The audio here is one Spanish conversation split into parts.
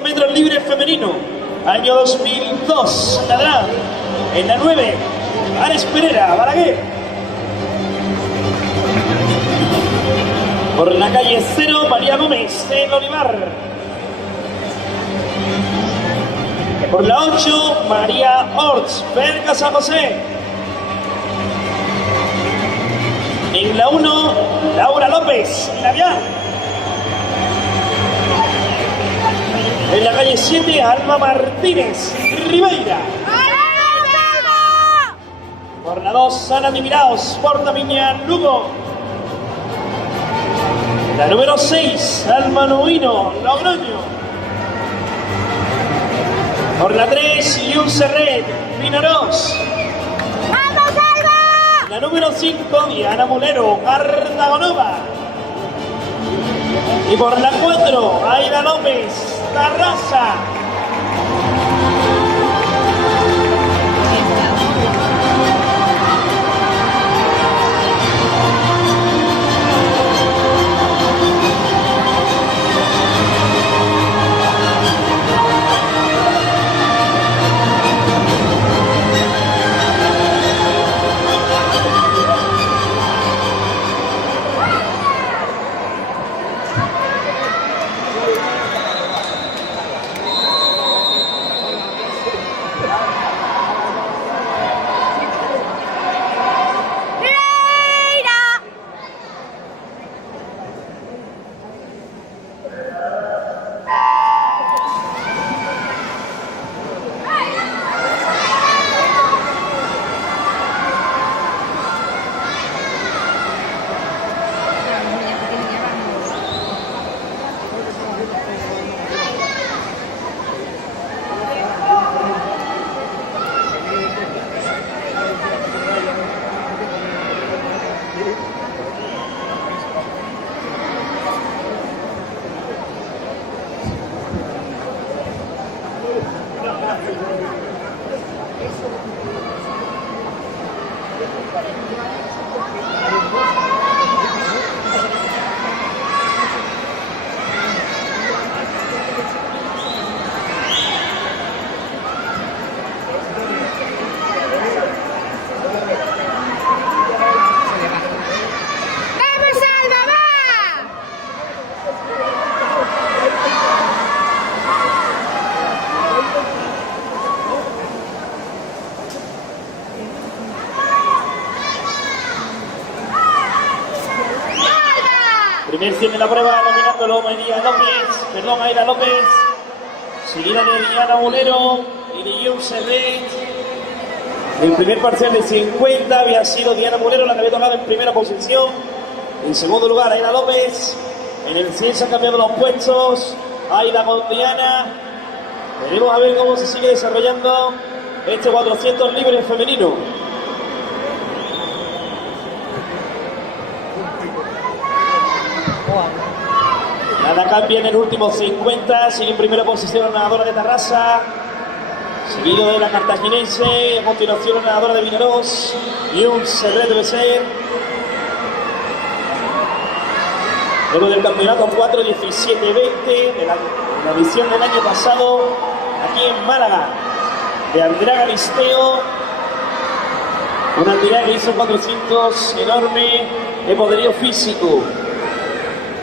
metros libres femenino, año 2002, Ladrán. En la 9, Ares Pereira, Balaguer. Por la calle 0, María Gómez, en Olivar. Por la 8, María Orts, Berga San José. En la 1, Laura López, Labián. En la calle 7, Alma Martínez, Ribeira. Por la 2, Ana Dimiraos, Portamiña, Lugo. La número 6, Alma Nuino, Logroño. Por la 3, Yun Serret, Vinarós. ¡Vamos, Alba! La número 5, Diana Mulero, Artagonova. Y por la 4, Aida López, Tarrasa. Primer 100 de la prueba, dominándolo Aida López, seguida de Diana Mulero y de Yun Serret. El primer parcial de 50 había sido Diana Mulero la que había tomado en primera posición. En segundo lugar, Aida López. En el 100 se han cambiado los puestos. Aida con Diana. Veremos a ver cómo se sigue desarrollando este 400 libres femenino. Nada cambia en el último 50, sigue en primera posición la nadadora de Tarrasa, seguido de la cartaginense, a continuación la nadadora de Vinarós, Yun Serret debe ser. Luego del campeonato 4-17-20, de la edición del año pasado, aquí en Málaga, de Andrea Galisteo, una actividad que hizo 400 enorme de poderío físico.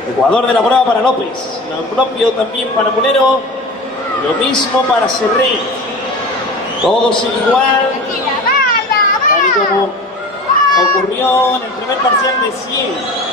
Ecuador de la prueba para López, lo propio también para Mulero, lo mismo para Serret. Todos igual, tal y como ocurrió en el primer parcial de 100.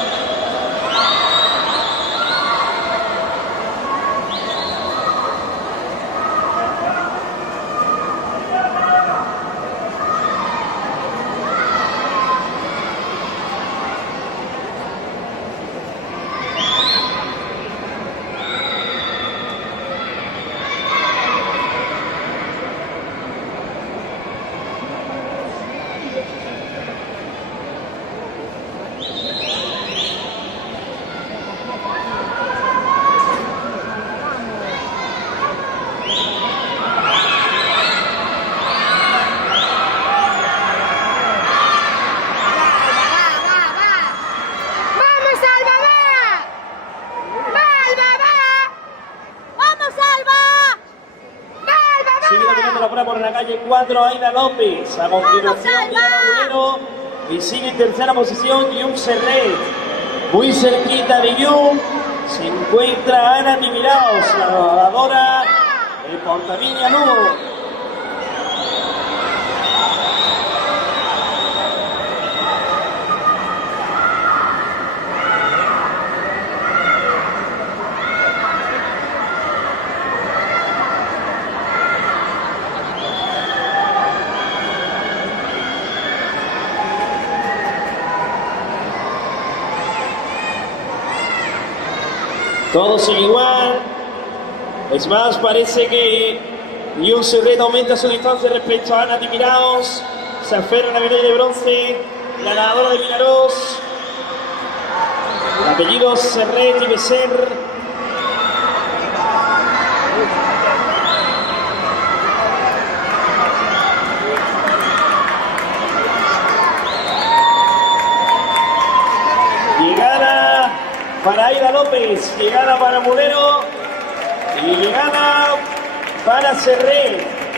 Sigue dominando la prueba por la calle 4, Aida López. A continuación, Diana Mulero. Y sigue en tercera posición, Yum Serret. Muy cerquita de Yum se encuentra Ana Timiraos, la nadadora de Pontaviña Lugo. Todos siguen igual. Es más, parece que Yum Serret aumenta su distancia respecto a Ana Timiraos. Se aferra a la medalla de bronce, la nadadora de Vinarós. Apellidos Serret y Becer. Llegada para Aida López, llegada para Mulero y llegada para Serret.